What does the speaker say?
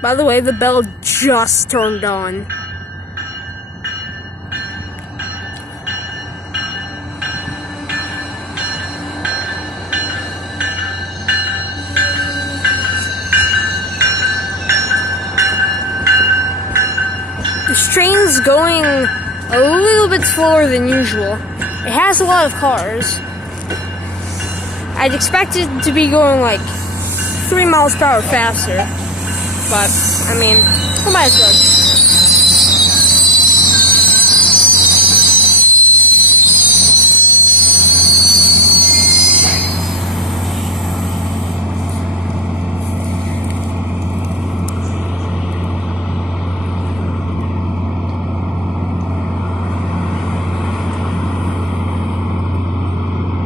By the way, the bell just turned on. This train's going a little bit slower than usual. It has a lot of cars. I'd expect it to be going like 3 miles per hour faster. But, I mean, who am I to judge?